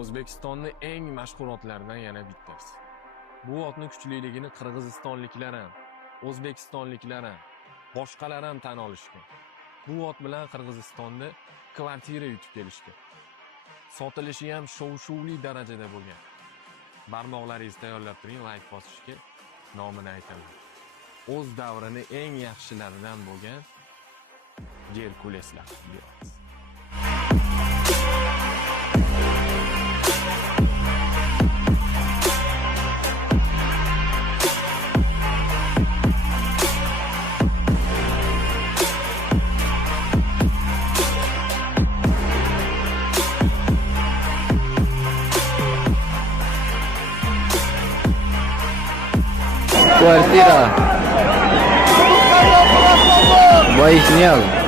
O'zbekistonning eng mashhur otlaridan yana bittasi. Bu otning kuchliligini qirg'izistonliklar ham, o'zbekistonliklar ham, boshqalar ham tan olishgan. Bu ot bilan Qirg'izistonda kvartira yutib kelishgan. Sotilishi ham shov-shuvli darajada bo'lgan. Barmoqlaringizni tayyorlab turing, like bosishga nomini aytaman. O'z davrini eng yaxshilaridan bo'lgan Gerkuleslar deymiz. Квартира. Выяснял.